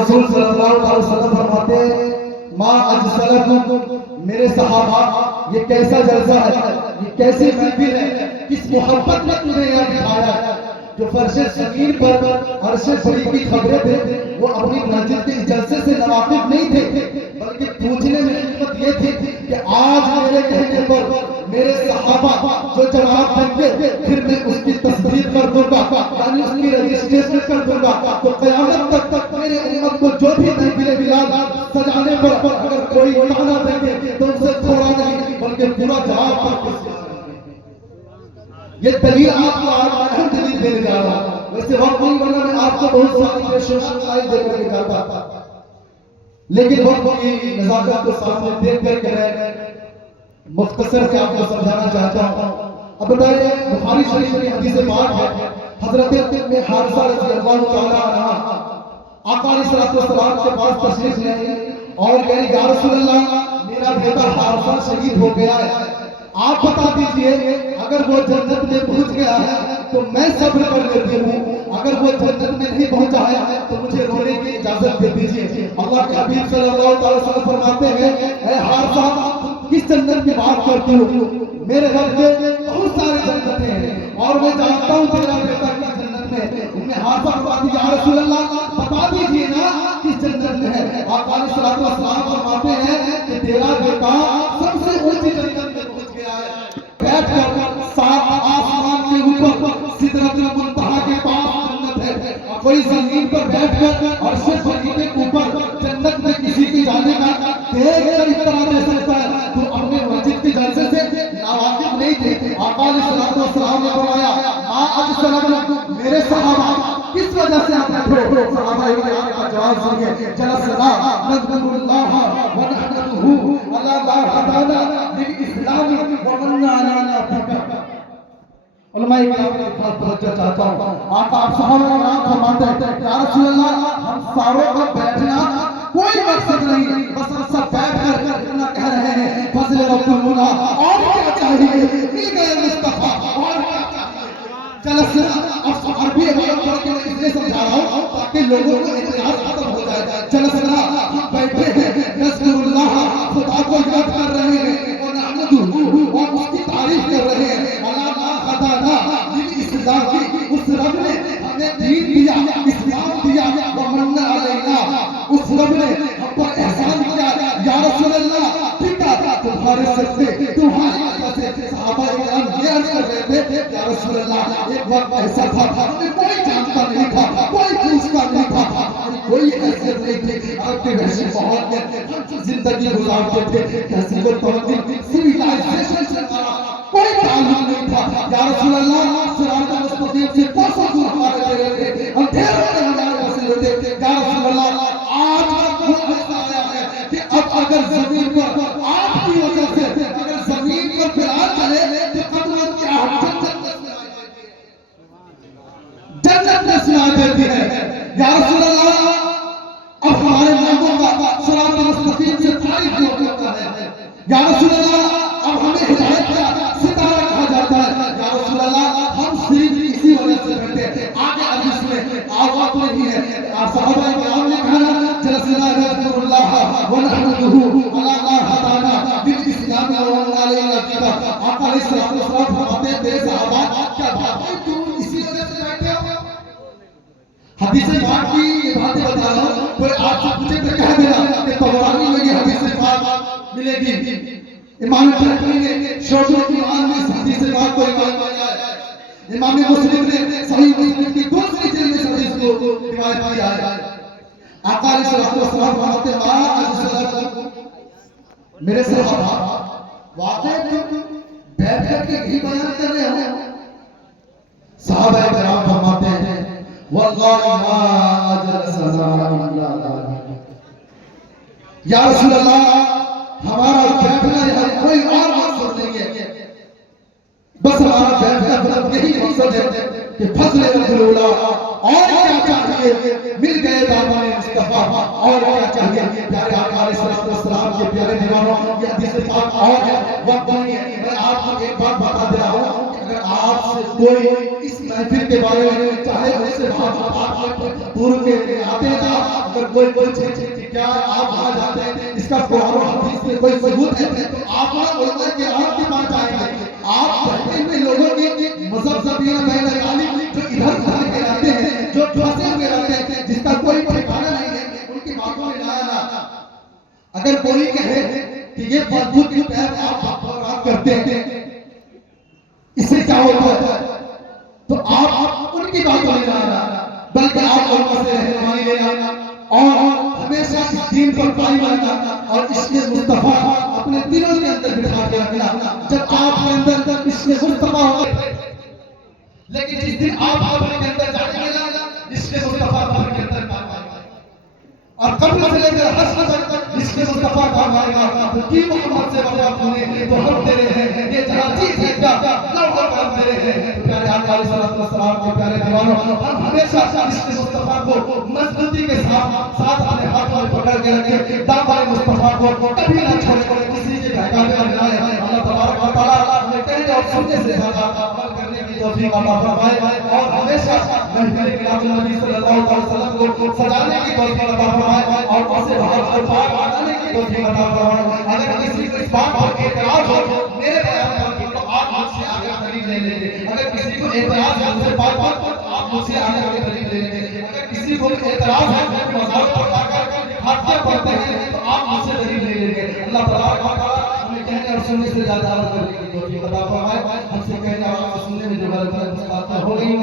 رسول صلی اللہ علیہ وسلم فرماتے ہیں ما اجسلکم، میرے صحابہ یہ کیسا جلسہ ہے، یہ کیسی محفل ہے، کس محبت میں تمہیں یہاں بٹھایا ہے۔ جو فرش زمین پر عرش بری کی خبریں تھے وہ اپنی مسجد کے جلسے سے نواقف نہیں تھے، بلکہ پوچھنے میں حکمت یہ تھی کہ آج میرے کہنے پر میرے صحابہ جو جواب دیں گے پھر میں اس کی تصدیق کر دوں گا، یعنی اس کی رجسٹریشن کر دوں گا۔ تو قیامت تک میرے امت کو جو بھی محفل بلال سجانے پر اگر کوئی طعنہ دیں گے تو ان سے تھوڑا نہیں بلکہ پورا جواب پر یہ دلیل آپ کو آج اہم دلیل دینے جا رہا ہوں۔ ویسے وقت نہیں ورنہ میں آپ کو بہت ساری پیشوشن آئی دے کر کے جاتا تھا، لیکن وقت کی نزاکت کو سامنے دیکھ کر کے میں مختصر سے آپ کو سمجھانا چاہتا ہوں۔ اب بتائیے بخاری شریف کی حدیث پاک ہے، حضرت ابن حارثہ رضی اللہ تعالیٰ عنہ آقا علیہ السلام کے پاس تشریف لائے اور کہے یا رسول اللہ میرا بیٹا حارثہ شہید ہو گیا ہے، آپ بتا دیجئے اگر وہ جنت میں پہنچ گیا ہے تو میں صبر کر لیتی ہوں، اگر وہ جنت میں نہیں پہنچا ہے تو مجھے رونے کی اجازت دے دیجئے۔ اللہ کے حبیب صلی اللہ علیہ وسلم فرماتے ہیں اے حارثہ کس جنت کی بات کرتی ہو، میرے گھر میں بہت سارے جنتیں ہیں اور میں جانتا ہوں تیرا بیٹا کس جنت میں۔ حارثہ فرماتی یا رسول اللہ بتا دیجئے نا کس جنت میں ہے۔ آقا علیہ السلام فرماتے ہیں کہ تیرا بیٹا سب سے اونچی جنت میں پہنچ گیا ہے، بیٹھ کر سات آسمان کے اوپر سدرۃ المنتہا کے پاس جنت ہے، کوئی زمین پر بیٹھ کر عرش بری کے اوپر جنت میں کسی کی جانے کا دیکھ کر اطلاع دے سکتا ہے، تو اپنے مسجد کے جلسے سے ناواقف نہیں تھے۔ آقا علیہ السلام نے فرمایا ما اجسلکم، میرے صحابہ کس وجہ سے آپ بیٹھے ہو؟ صحابہ کرام کا جواب سنیے، جلسنا نذکر اللہ ونحمدہ علی ما ہدانا للاسلام ومن علینا بک۔ علماء کرام کے پاس توجہ چاہتا ہوں، آقا آپ صحابہ کرام فرماتے ہیں یا رسول اللہ ہم ساروں کا بیٹھنا کوئی مقصد نہیں، بس ہم سب بیٹھ کر اتنا کہہ رہے ہیں فضل رب الملا، اور کیا چاہیے، مل گئے مصطفیٰ، اور کیا چاہیے۔ جلسنا اب عربی پڑھ کے میں اس لیے سمجھا رہا ہوں تاکہ لوگوں کو اعتراض ختم ہو جائے۔ جلسنا ہم بیٹھے ہیں نذکر اللہ، خدا کو یاد کر رہے ہیں اور نحمدہ اور اس کی تعریف کر رہے ہیں علی ما ہدانا للاسلام، اس رب نے ہمیں دین دیا، اسلام دیا، ومن علینا، اس رب نے ہم پر احسان کیا۔ یا رسول اللہ پتا تمہارے سجدے تمہاری وجہ سے، صحابہ کرام یہ عرض کر رہے تھے یا رسول اللہ ایک وقت ایسا تھا ہمیں کوئی جانتا نہیں تھا، کوئی پوچھتا نہیں تھا، ہماری کوئی حیثیت نہیں تھی، آپ کے وحشی ماحول میں ہم زندگی گزارتے تھے، تہذیب و تمدن سویلائزیشن سے ہمارا کوئی تعلق نہیں تھا۔ یا رسول اللہ صراط مستقیم سے کوسوں دور ہمارے رہے تھے، اندھیروں میں ہمارے بسے ہوتے تھے۔ یا رسول اللہ آج کا وہ ایسا آیا ہے کہ اب اگر زمین پر آپ کی وجہ سے اگر زمین پر پھران چلے تو قدمت کی آہٹ جنت میں سنائی دیتی ہے۔ یا رسول اللہ اب ہمارے لوگوں کا صراط مستقیم سے تعریف کیا جاتا ہے۔ یا رسول اللہ اب ہمیں ہدایت کا ستارہ کہا جاتا ہے۔ یا رسول اللہ ہم صرف اسی وجہ سے بیٹھے ہیں۔ آگے حدیث میں آواز نہیں ہے، صحابہ کرام نے کہا جلسنا نذکر اللہ ونحمدہ علی ما ہدانا للاسلام ومن علینا بک۔ آقا علیہ السلام فرماتے ہیں میرے صحابہ کیا بات ہے تم اسی وجہ سے بیٹھے ہو؟ حدیث پاک کی یہ باتیں بتا رہا ہوں، کوئی آپ سے پوچھے تو کہہ دینا کہ طبرانی میں یہ حدیث پاک ملے گی۔ امام ترمذی نے شعبۃ الایمان میں اس حدیث پاک کو روایت کیا ہے، امام مسلم نے صحیح مسلم کی دوسری جلد میں اس حدیث کو روایت کیا ہے۔ آقا علیہ السلام فرماتے ہیں ما اجسلکم، میرے صحابہ واقعی تم بیٹھ کر کے یہی بیان کر رہے ہو؟ صحابہ کرام فرماتے ہیں واللہ ما اجلسنا الا ذلک، یا رسول اللہ ہمارا بیٹھنا یہاں کوئی اور مقصد نہیں ہے، بس ہمارا بیٹھنا مطلب یہی مقصد ہے کہ فضل رب الاولیاء، اور کیا چاہیے، مل گئے دامن مصطفیٰ، اور کیا چاہیے۔ پیارے آقا علیہ السلام کے پیارے دیوانوں یہ حدیث پاک اور ہے، وقت نہیں ہے، میں آپ کو ایک بات بتا دے رہا ہوں کہ اگر آپ کوئی اس محفل کے بارے میں چاہے اس سے پورے کے آتے ہیں اگر کوئی پوچھے کہ کیا آپ وہاں جاتے ہیں اس کا قرآن و حدیث میں کوئی ثبوت ہے تو آپ وہاں علماء کے آپ کے پاس جائیں گے. آپ بہتے ہوئے لوگوں کی مذہبیاں بہن عالم جو ادھر ادھر کے رہتے ہیں جو پھنسے ہوئے رہتے ہیں جس کا کوئی ٹھکانہ نہیں ہے ان کی باتوں میں نہ آنا. اگر کوئی کہے کہ یہ فالتو کی پیر آپ کرتے ہیں اس سے کیا ہوتا ہے تو آپ ان کی باتوں میں نہ آنا بلکہ آپ علماء سے رہنمائی لینا اور ہمیشہ اس دین پر قائم رہنا اور عشق مصطفیٰ اپنے دلوں کے اندر بٹھا کے رکھنا. جب آپ کے اندر عشق مصطفیٰ ہوگا لیکن جس دن آپ قبر کے اندر جائیں گے نا عشق مصطفیٰ قبر کے اندر کام آئے گا اور قبر سے لے کر حشر تک عشق مصطفیٰ کام آئے گا. تو کی محمد سے وفا ہونے تو ہم تیرے ہیں یہ جہاں چیز ہے کیا لوگوں کا ہم تیرے ہیں. تو پیارے آقا علیہ السلام کے پیارے دیوانوں ہم ہمیشہ عشق مصطفیٰ کو مضبوطی کے ساتھ اپنے ہاتھوں میں پکڑ کے رکھیں. دامن مصطفیٰ کو کبھی نہ چھوڑیں کسی کے بہکاوے میں نہ آئے. اللہ تبارک و تعالیٰ ہمیں کہنے اور سننے سے زیادہ عمل کرنے کی توفیق عطا فرمائے اور ہمیشہ محفل میلاد النبی صلی اللہ علیہ وسلم کو سجانے کی توفیق عطا فرمائے اور اسے بہت پاک بنانے کی توفیق عطا فرمائے. اگر کسی کو اس بات پر اعتراض ہو میرے بیان پر تو آپ مجھ سے آگے دلیل لے لیں گے. اگر کسی کو اعتراض ہے مجھ سے بات پر تو آپ مجھ سے آگے دلیل لے لیں گے. اگر کسی کو اعتراض ہے مذہب پر آ کر فاتحہ پڑھتے ہیں تو آپ مجھ سے دلیل لے لیں گے. اللہ تبارک و تعالیٰ ہمیں کہنے اور سننے سے زیادہ عمل کرنے کی توفیق عطا فرمائے. ہم سے کہنے اور سننے میں جو غلط ہے اس بات ہو گئی